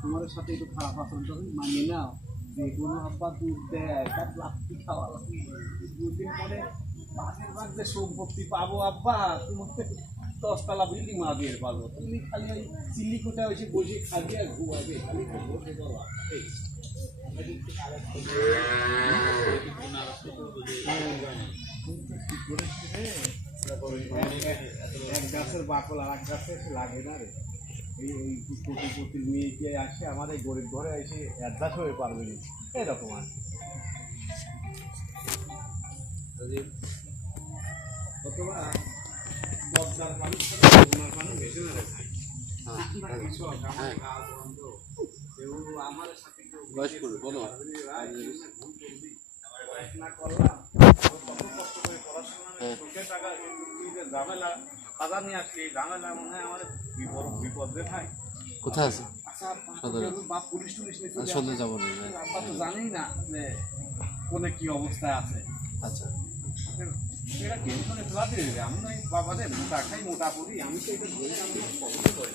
তোমাদের সাথে একটু খারাপ আচরণ তখন মানিয়ে নাও, যে কোনো আব্বা দুধ দেয় তার লাত্তি খাওয়া লাগবে। দুদিন পরে বাসের ভাগ যে সম্পত্তি পাবো আব্বা, তোমাকে 10 তলা বিল্ডিং মা দিয়ে পাবো। তুমি খালি ওই চিল্লি কোটায় এসে বসে খাবি আর ঘুমাবে, খালি বসে যাওয়া। এক গাছের বাকল আর এক গাছে লাগে না রে। এই কোটিপতির মেয়েকে আসে আমার এই গরিব ঘরে এসে অ্যাডজাস্ট হয়ে পারবে না, এরকম আর অথবা বদলার মানুষ মানুষ ভেসে না রেখে আমার সাথে না করলাম টাকা ঝামেলা বাজার নিয়ে আসলে ঝামেলা মনে হয় আমার বিপদ দেখায়। কোথায় আছে? পুলিশ টুলিশ যাবো আব্বা তো জানেই না যে কোনে কি অবস্থায় আছে। আচ্ছা, এটা টেনশনে ফেলা দিয়ে দেবে। আমি ওই বাবাদের মোটা খাই মোটা পড়ি, আমি তো এটা ধরে আমি কষ্ট করি।